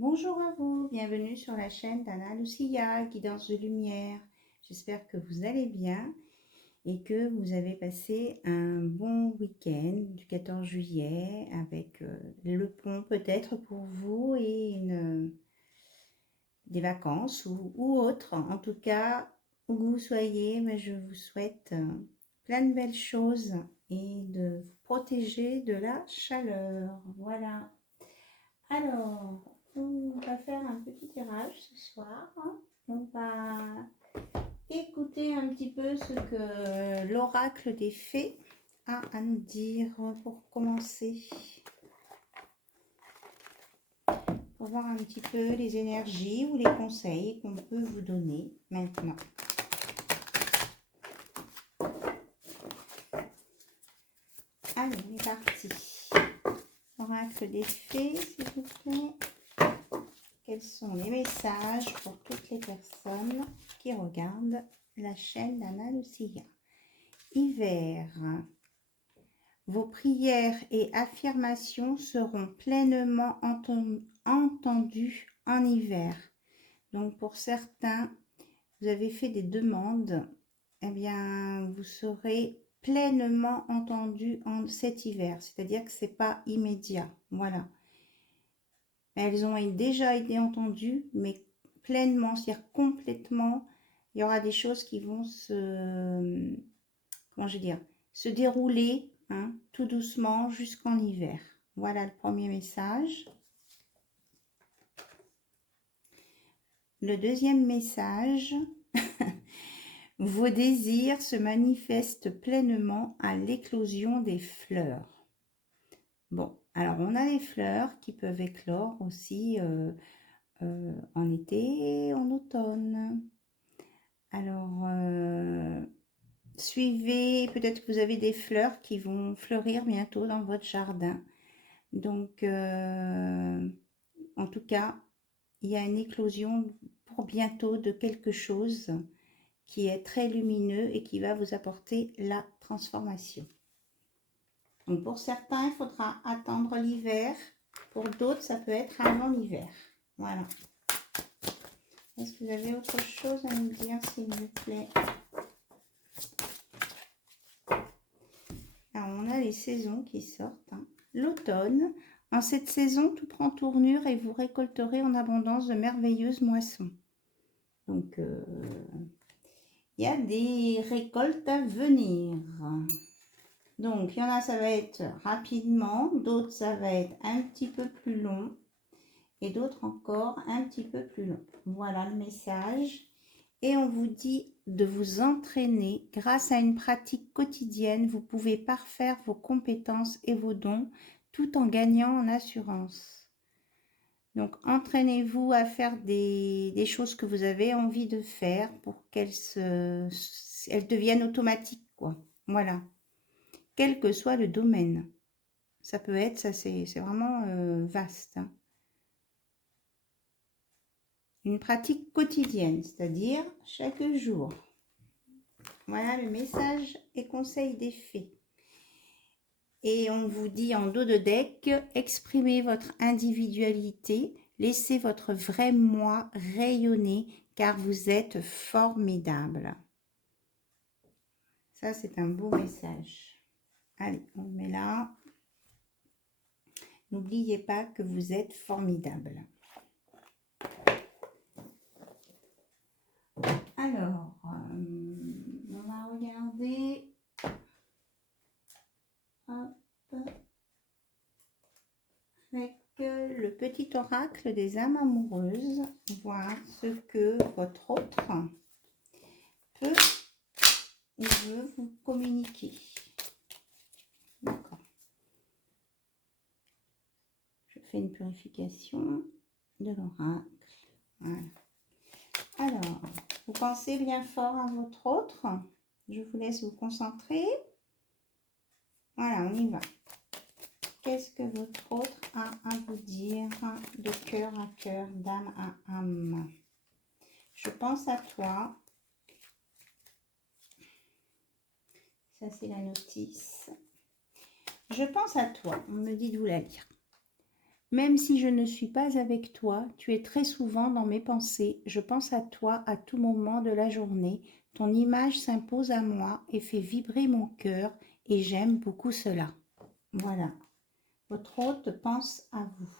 Bonjour à vous, bienvenue sur la chaîne d'Anna Lucia, Guidance de Lumière. J'espère que vous allez bien et que vous avez passé un bon week-end du 14 juillet avec le pont peut-être pour vous et des vacances ou autre. En tout cas, où que vous soyez, mais je vous souhaite plein de belles choses et de vous protéger de la chaleur. Voilà. Alors, on va faire un petit tirage ce soir. On va écouter un petit peu ce que l'oracle des fées a à nous dire pour commencer. Pour voir un petit peu les énergies ou les conseils qu'on peut vous donner maintenant. Allez, on est parti. Oracle des fées, s'il vous plaît. Quels sont les messages pour toutes les personnes qui regardent la chaîne d'Anna Lucia? Hiver. Vos prières et affirmations seront pleinement entendues en hiver. Donc pour certains, vous avez fait des demandes, eh bien vous serez pleinement entendus en cet hiver. C'est-à-dire que ce n'est pas immédiat. Voilà. Elles ont déjà été entendues, mais pleinement, c'est-à-dire complètement, il y aura des choses qui vont se dérouler tout doucement jusqu'en hiver. Voilà le premier message. Le deuxième message, vos désirs se manifestent pleinement à l'éclosion des fleurs. Bon, alors on a les fleurs qui peuvent éclore aussi en été et en automne. Alors, suivez, peut-être que vous avez des fleurs qui vont fleurir bientôt dans votre jardin. Donc, en tout cas, il y a une éclosion pour bientôt de quelque chose qui est très lumineux et qui va vous apporter la transformation. Donc, pour certains, il faudra attendre l'hiver. Pour d'autres, ça peut être avant l'hiver. Voilà. Est-ce que vous avez autre chose à nous dire, s'il vous plaît? Alors, on a les saisons qui sortent. L'automne. En cette saison, tout prend tournure et vous récolterez en abondance de merveilleuses moissons. Donc, il y a des récoltes à venir. Donc, il y en a, ça va être rapidement. D'autres, ça va être un petit peu plus long. Et d'autres encore un petit peu plus long. Voilà le message. Et on vous dit de vous entraîner. Grâce à une pratique quotidienne, vous pouvez parfaire vos compétences et vos dons tout en gagnant en assurance. Donc, entraînez-vous à faire des choses que vous avez envie de faire pour qu'elles deviennent automatiques, quoi. Voilà. Quel que soit le domaine. Ça peut être, ça c'est vraiment vaste. Une pratique quotidienne, c'est-à-dire chaque jour. Voilà le message et conseil des fées. Et on vous dit en dos de deck, exprimez votre individualité, laissez votre vrai moi rayonner car vous êtes formidable. Ça, c'est un beau message. Allez, on le met là. N'oubliez pas que vous êtes formidable. Alors, on va regarder. Hop. Avec le petit oracle des âmes amoureuses, voir ce que votre autre peut ou veut vous communiquer. D'accord. Je fais une purification de l'oracle. Voilà. Alors, vous pensez bien fort à votre autre. Je vous laisse vous concentrer. Voilà, on y va. Qu'est-ce que votre autre a à vous dire de cœur à cœur, d'âme à âme? Je pense à toi. Ça, c'est la notice. Je pense à toi. On me dit de vous la lire. Même si je ne suis pas avec toi, tu es très souvent dans mes pensées. Je pense à toi à tout moment de la journée. Ton image s'impose à moi et fait vibrer mon cœur et j'aime beaucoup cela. Voilà. Votre hôte pense à vous.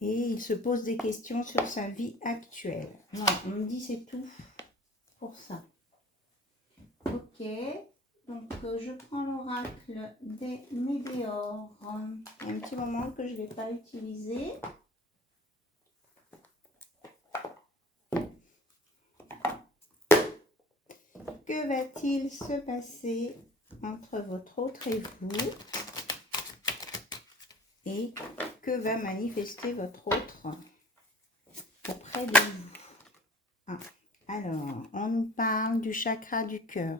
Et il se pose des questions sur sa vie actuelle. Non, on me dit c'est tout pour ça. Ok. Donc, je prends l'oracle des météores. Il y a un petit moment que je ne l'ai pas utilisé. Que va-t-il se passer entre votre autre et vous? Et que va manifester votre autre auprès de vous? Ah, alors, on nous parle du chakra du cœur.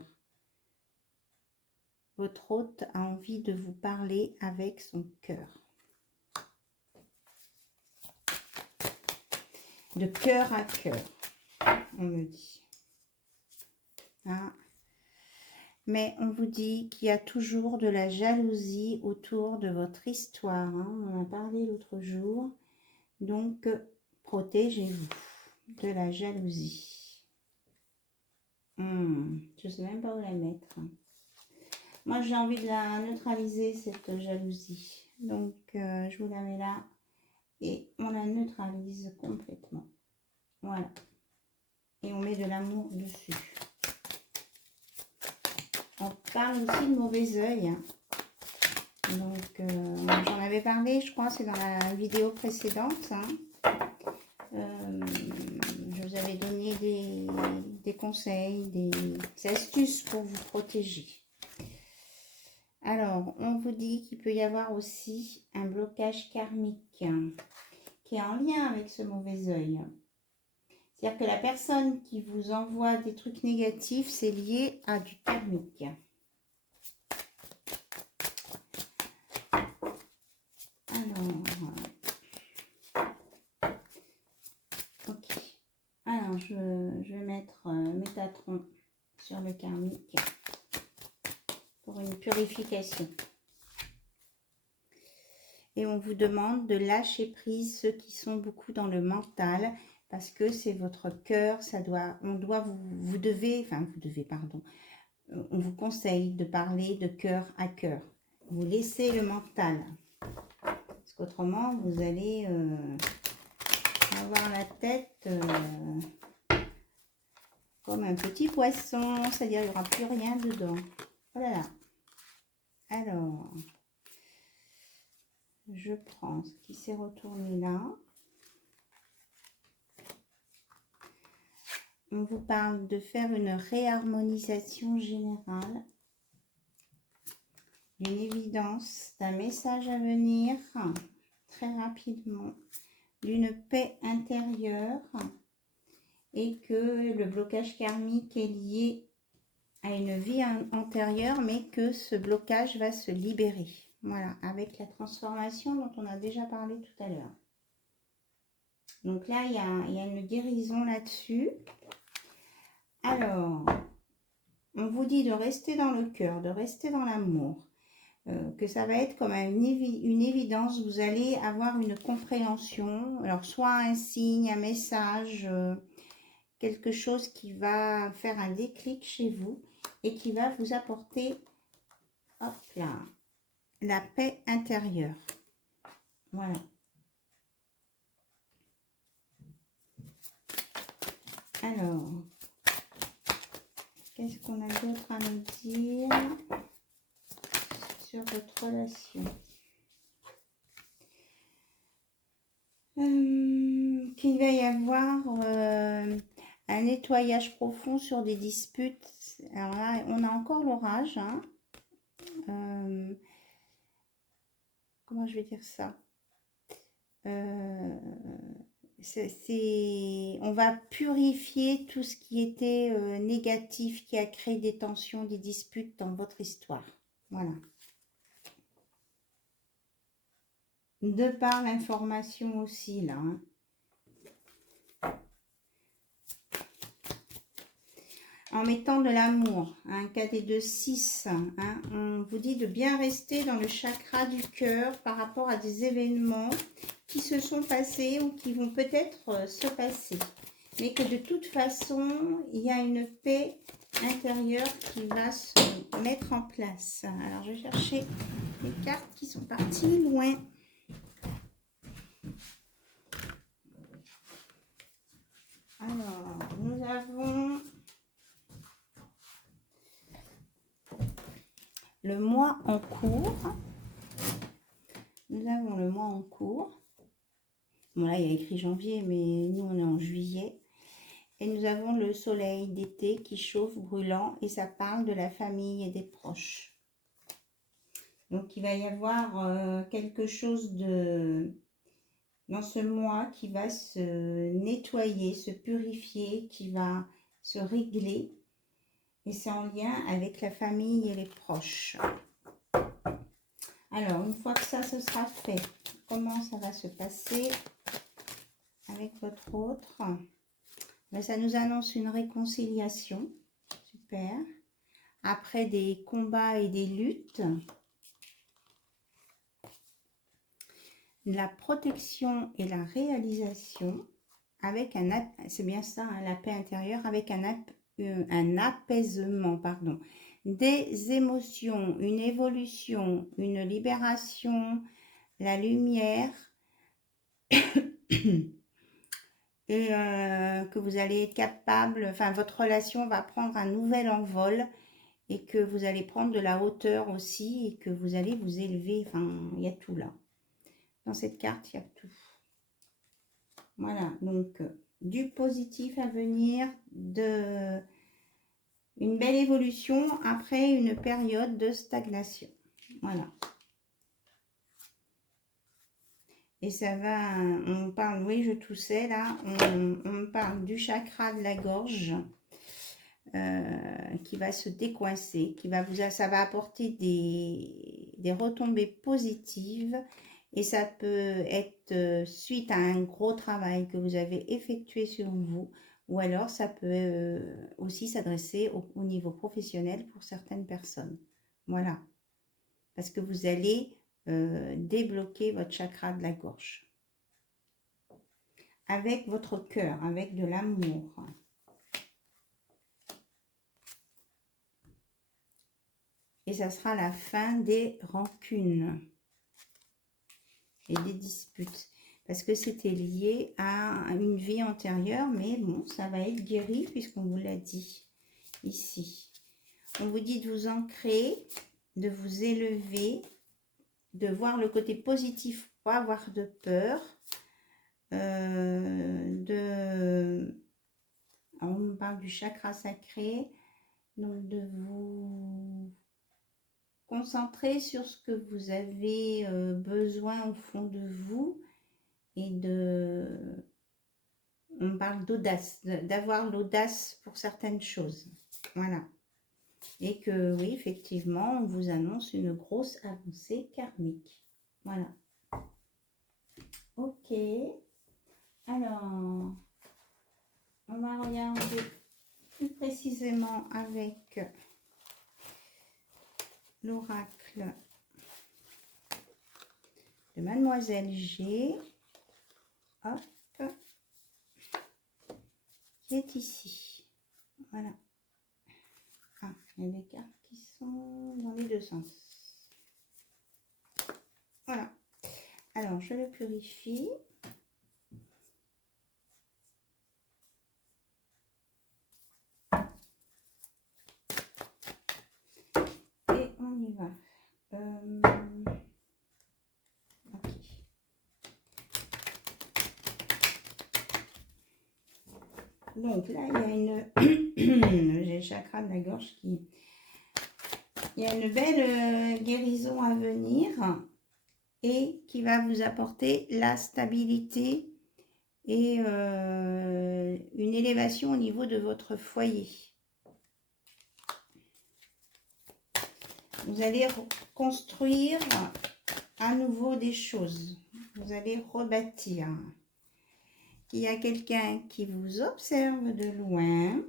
Votre hôte a envie de vous parler avec son cœur. De cœur à cœur, on me dit. Ah. Mais on vous dit qu'il y a toujours de la jalousie autour de votre histoire. Hein. On en a parlé l'autre jour. Donc, protégez-vous de la jalousie. Je ne sais même pas où la mettre. Moi, j'ai envie de la neutraliser, cette jalousie. Donc, je vous la mets là. Et on la neutralise complètement. Voilà. Et on met de l'amour dessus. On parle aussi de mauvais œil. Donc, j'en avais parlé, je crois, c'est dans la vidéo précédente. Je vous avais donné des conseils, des astuces pour vous protéger. Alors, on vous dit qu'il peut y avoir aussi un blocage karmique qui est en lien avec ce mauvais œil. C'est-à-dire que la personne qui vous envoie des trucs négatifs, c'est lié à du karmique. Alors, ok. Alors, je vais mettre Métatron sur le karmique pour une purification. Et on vous demande de lâcher prise ceux qui sont beaucoup dans le mental, parce que c'est votre cœur, on vous conseille de parler de cœur à cœur. Vous laissez le mental, parce qu'autrement vous allez avoir la tête comme un petit poisson, c'est-à-dire il n'y aura plus rien dedans. Voilà. Alors, je prends ce qui s'est retourné là. On vous parle de faire une réharmonisation générale, une évidence d'un message à venir très rapidement, d'une paix intérieure et que le blocage karmique est lié à une vie antérieure, mais que ce blocage va se libérer. Voilà, avec la transformation dont on a déjà parlé tout à l'heure. Donc là, il y a une guérison là-dessus. Alors, on vous dit de rester dans le cœur, de rester dans l'amour, que ça va être comme une évidence, vous allez avoir une compréhension, alors soit un signe, un message, quelque chose qui va faire un déclic chez vous et qui va vous apporter, hop là, la paix intérieure. Voilà. Alors, qu'est-ce qu'on a d'autre à nous dire sur votre relation? Qu'il va y avoir un nettoyage profond sur des disputes. Alors là, on a encore l'orage. Hein. Comment je vais dire ça? On va purifier tout ce qui était négatif, qui a créé des tensions, des disputes dans votre histoire. Voilà. De par l'information aussi, là. Hein. en mettant de l'amour, un KD de 6, hein, on vous dit de bien rester dans le chakra du cœur par rapport à des événements qui se sont passés ou qui vont peut-être se passer. Mais que de toute façon, il y a une paix intérieure qui va se mettre en place. Alors, je vais chercher les cartes qui sont parties loin. Alors, nous avons le mois en cours. Nous avons le mois en cours. Bon, là, il y a écrit janvier, mais nous, on est en juillet. Et nous avons le soleil d'été qui chauffe, brûlant, et ça parle de la famille et des proches. Donc, il va y avoir quelque chose dans ce mois qui va se nettoyer, se purifier, qui va se régler. Et c'est en lien avec la famille et les proches. Alors, une fois que ça, ce sera fait, comment ça va se passer avec votre autre? Ben, ça nous annonce une réconciliation. Super. Après des combats et des luttes. La protection et la réalisation avec c'est bien ça, hein, la paix intérieure, avec un apaisement, pardon, des émotions, une évolution, une libération, la lumière, et que vous allez être capable, enfin votre relation va prendre un nouvel envol et que vous allez prendre de la hauteur aussi et que vous allez vous élever, enfin il y a tout là. Dans cette carte, il y a tout. Voilà, donc du positif à venir, une belle évolution après une période de stagnation. Voilà. Et ça va, on parle, oui, je toussais là, on parle du chakra de la gorge qui va se décoincer, ça va apporter des retombées positives. Et ça peut être suite à un gros travail que vous avez effectué sur vous, ou alors ça peut aussi s'adresser au niveau professionnel pour certaines personnes. Voilà. Parce que vous allez débloquer votre chakra de la gorge. Avec votre cœur, avec de l'amour. Et ça sera la fin des rancunes et des disputes, parce que c'était lié à une vie antérieure, mais bon, ça va être guéri puisqu'on vous l'a dit ici. On vous dit de vous ancrer, de vous élever, de voir le côté positif, pas avoir de peur, on me parle du chakra sacré, donc de vous concentrer sur ce que vous avez besoin au fond de vous et on parle d'audace, d'avoir l'audace pour certaines choses. Voilà. Et que oui, effectivement, on vous annonce une grosse avancée karmique. Voilà. Ok. Alors, on va regarder plus précisément avec l'oracle de Mademoiselle G. Hop. Qui est ici. Voilà. Ah, il y a des cartes qui sont dans les deux sens. Voilà. Alors, je le purifie. Et on y va. Ok. Donc là, il y a j'ai le chakra de la gorge qui... Il y a une belle guérison à venir et qui va vous apporter la stabilité et une élévation au niveau de votre foyer. Vous allez construire à nouveau des choses. Vous allez rebâtir. Il y a quelqu'un qui vous observe de loin.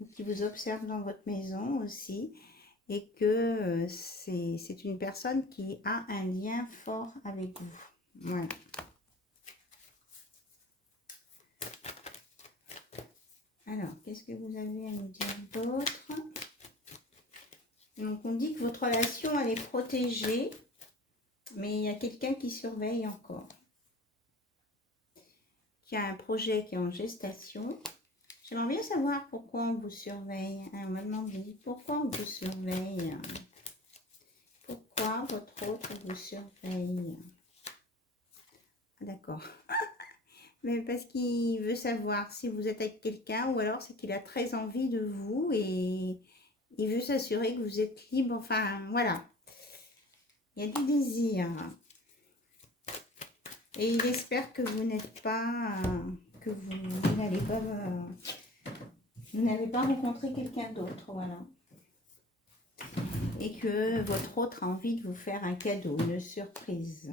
ou qui vous observe dans votre maison aussi, et que c'est une personne qui a un lien fort avec vous. Voilà. Alors, qu'est-ce que vous avez à nous dire d'autre? Donc, on dit que votre relation, elle est protégée, mais il y a quelqu'un qui surveille encore. Qui a un projet qui est en gestation. J'aimerais bien savoir pourquoi on vous surveille. On m'a demandé pourquoi on vous surveille. Pourquoi votre autre vous surveille? D'accord. Mais parce qu'il veut savoir si vous êtes avec quelqu'un ou alors c'est qu'il a très envie de vous et il veut s'assurer que vous êtes libre. Enfin, voilà. Il y a du désir. Et il espère que vous n'êtes pas... que vous n'allez pas... vous n'avez pas rencontré quelqu'un d'autre, voilà. Et que votre autre a envie de vous faire un cadeau, une surprise.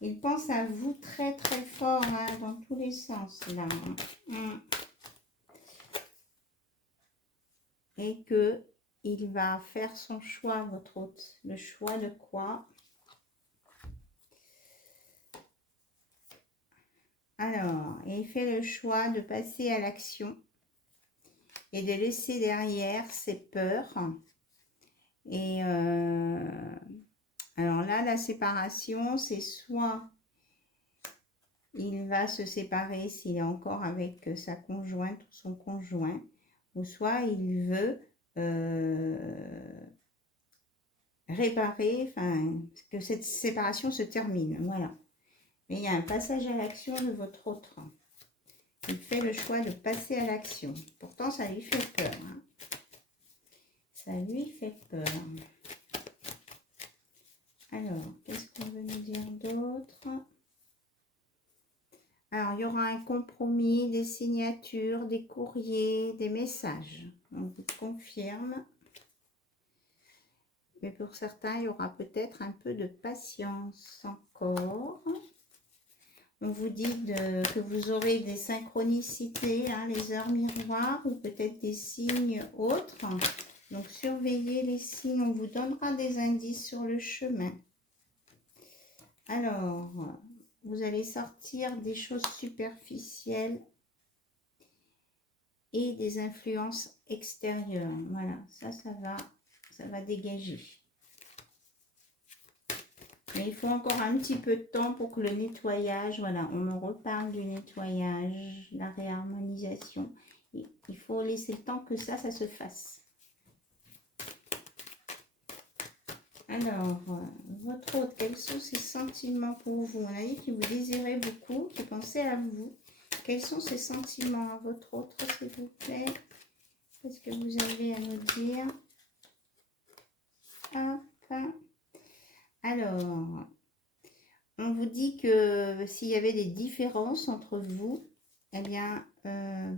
Il pense à vous très très fort, hein, dans tous les sens, là. Et que il va faire son choix, votre hôte. Le choix de quoi? Alors, il fait le choix de passer à l'action et de laisser derrière ses peurs. Et alors là, la séparation, c'est soit il va se séparer s'il est encore avec sa conjointe ou son conjoint, ou soit il veut réparer, enfin, que cette séparation se termine, voilà. Mais il y a un passage à l'action de votre autre. Il fait le choix de passer à l'action. Pourtant, ça lui fait peur. Hein. Ça lui fait peur. Alors, qu'est-ce qu'on veut nous dire d'autre? Alors, il y aura un compromis, des signatures, des courriers, des messages. On vous confirme. Mais pour certains, il y aura peut-être un peu de patience encore. On vous dit que vous aurez des synchronicités, hein, les heures miroirs ou peut-être des signes autres. Donc, surveillez les signes. On vous donnera des indices sur le chemin. Alors, vous allez sortir des choses superficielles et des influences extérieures. Voilà, ça va dégager. Mais il faut encore un petit peu de temps pour que le nettoyage, voilà, on en reparle du nettoyage, la réharmonisation. Il faut laisser le temps que ça se fasse. Alors, votre autre, quels sont ses sentiments pour vous? On a dit qu'il vous désirait beaucoup, qu'il pensait à vous. Quels sont ses sentiments à votre autre, s'il vous plaît? Qu'est-ce que vous avez à nous dire? Hop. Alors, on vous dit que s'il y avait des différences entre vous, eh bien,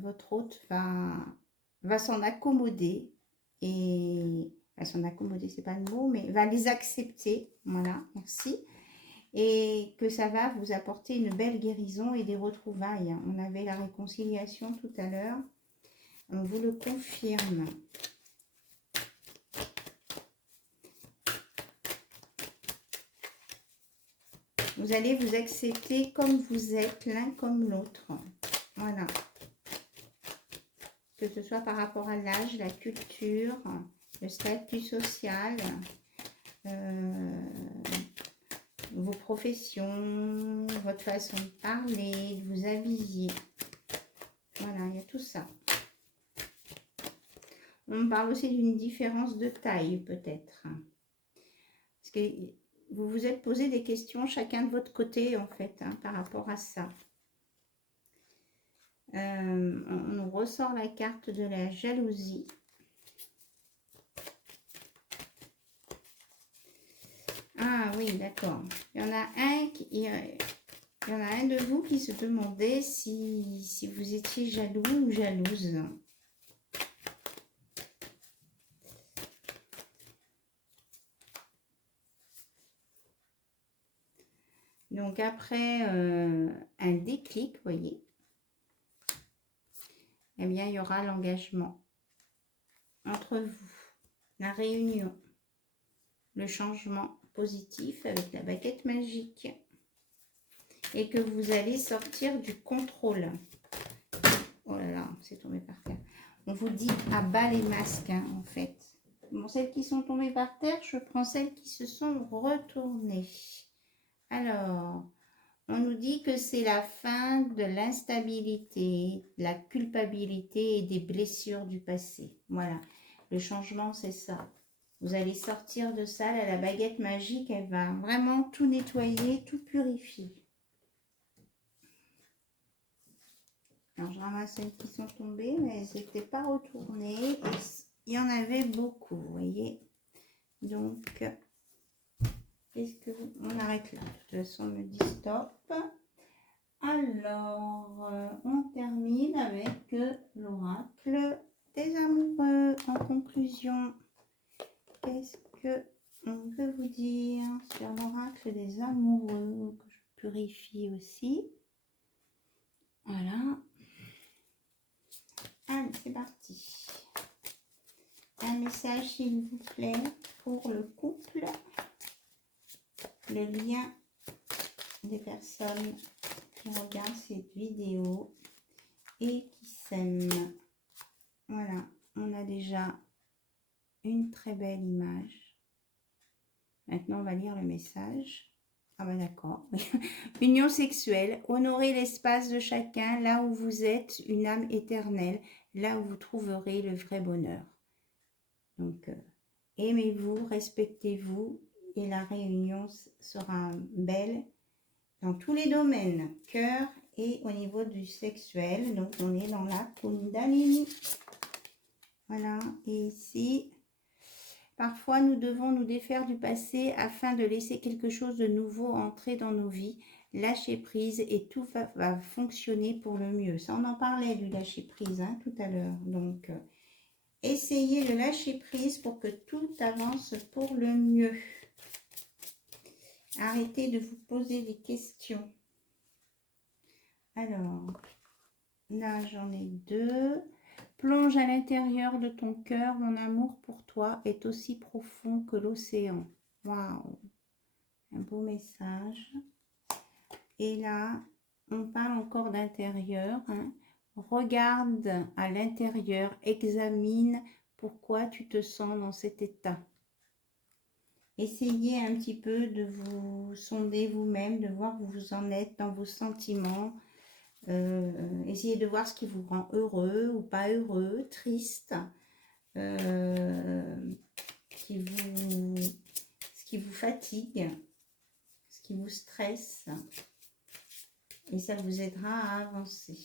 votre hôte va s'en accommoder. Et s'en accommoder, c'est pas le mot, mais va les accepter. Voilà, merci. Et que ça va vous apporter une belle guérison et des retrouvailles. On avait la réconciliation tout à l'heure. On vous le confirme. Vous allez vous accepter comme vous êtes, l'un comme l'autre. Voilà. Que ce soit par rapport à l'âge, la culture, le statut social, vos professions, votre façon de parler, de vous habiller. Voilà, il y a tout ça. On parle aussi d'une différence de taille, peut-être. Parce que vous vous êtes posé des questions chacun de votre côté, en fait, hein, par rapport à ça. On nous ressort la carte de la jalousie. Ah oui, d'accord. Il y en a un de vous qui se demandait si vous étiez jaloux ou jalouse. Donc après un déclic, vous voyez, eh bien, il y aura l'engagement entre vous, la réunion, le changement positif avec la baguette magique et que vous allez sortir du contrôle. Oh là là, c'est tombé par terre. On vous dit à bas les masques, hein, en fait. Bon, celles qui sont tombées par terre, je prends celles qui se sont retournées. Alors, on nous dit que c'est la fin de l'instabilité, la culpabilité et des blessures du passé. Voilà, le changement, c'est ça. Vous allez sortir de ça, là, la baguette magique, elle va vraiment tout nettoyer, tout purifier. Alors, je ramasse celles qui sont tombées, mais elles n'étaient pas retournées. Et il y en avait beaucoup, vous voyez. Donc, est-ce que on arrête là? De toute façon, on me dit stop. Alors, on termine avec l'oracle des amoureux. En conclusion, qu'est-ce que on peut vous dire sur l'oracle des amoureux que je purifie aussi? Voilà. Allez, c'est parti. Un message, s'il vous plaît, pour le couple, le lien des personnes qui regardent cette vidéo et qui s'aiment. Voilà, on a déjà une très belle image. Maintenant, on va lire le message. Ah ben d'accord. Union sexuelle, honorez l'espace de chacun, là où vous êtes, une âme éternelle, là où vous trouverez le vrai bonheur. Donc, aimez-vous, respectez-vous et la réunion sera belle dans tous les domaines, cœur et au niveau du sexuel. Donc, on est dans la Kundalini. Voilà, et ici, parfois nous devons nous défaire du passé afin de laisser quelque chose de nouveau entrer dans nos vies. Lâcher prise et tout va fonctionner pour le mieux. Ça, on en parlait du lâcher prise hein, tout à l'heure. Donc, essayez de lâcher prise pour que tout avance pour le mieux. Arrêtez de vous poser des questions. Alors, là j'en ai deux. Plonge à l'intérieur de ton cœur, mon amour pour toi est aussi profond que l'océan. Waouh! Un beau message. Et là, on parle encore d'intérieur. Hein. Regarde à l'intérieur, examine pourquoi tu te sens dans cet état. Essayez un petit peu de vous sonder vous-même, de voir où vous en êtes dans vos sentiments. Essayez de voir ce qui vous rend heureux ou pas heureux, triste, ce qui vous fatigue, ce qui vous stresse. Et ça vous aidera à avancer.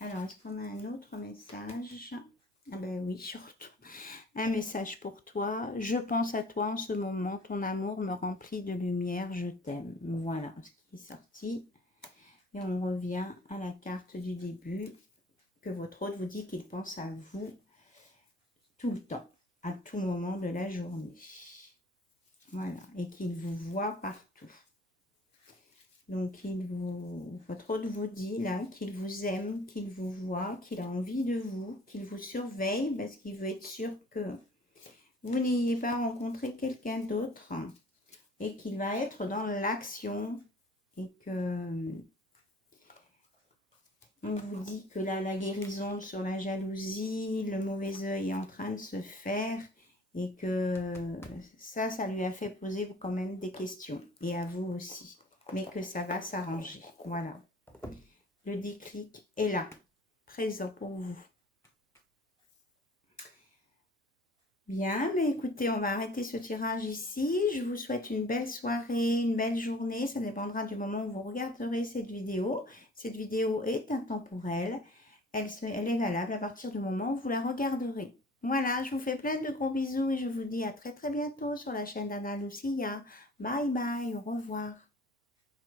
Alors, est-ce qu'on a un autre message? Ah ben oui, surtout. Un message pour toi. Je pense à toi en ce moment. Ton amour me remplit de lumière. Je t'aime. Voilà ce qui est sorti. Et on revient à la carte du début. Que votre hôte vous dit qu'il pense à vous tout le temps. À tout moment de la journée. Voilà. Et qu'il vous voit partout. Donc, votre hôte vous dit là qu'il vous aime, qu'il vous voit, qu'il a envie de vous, qu'il vous surveille parce qu'il veut être sûr que vous n'ayez pas rencontré quelqu'un d'autre et qu'il va être dans l'action et que on vous dit que là, la guérison sur la jalousie, le mauvais œil est en train de se faire et que ça lui a fait poser quand même des questions et à vous aussi. Mais que ça va s'arranger. Voilà. Le déclic est là, présent pour vous. Bien, mais écoutez, on va arrêter ce tirage ici. Je vous souhaite une belle soirée, une belle journée. Ça dépendra du moment où vous regarderez cette vidéo. Cette vidéo est intemporelle. Elle est valable à partir du moment où vous la regarderez. Voilà, je vous fais plein de gros bisous et je vous dis à très très bientôt sur la chaîne d'Anna Lucia. Bye bye, au revoir.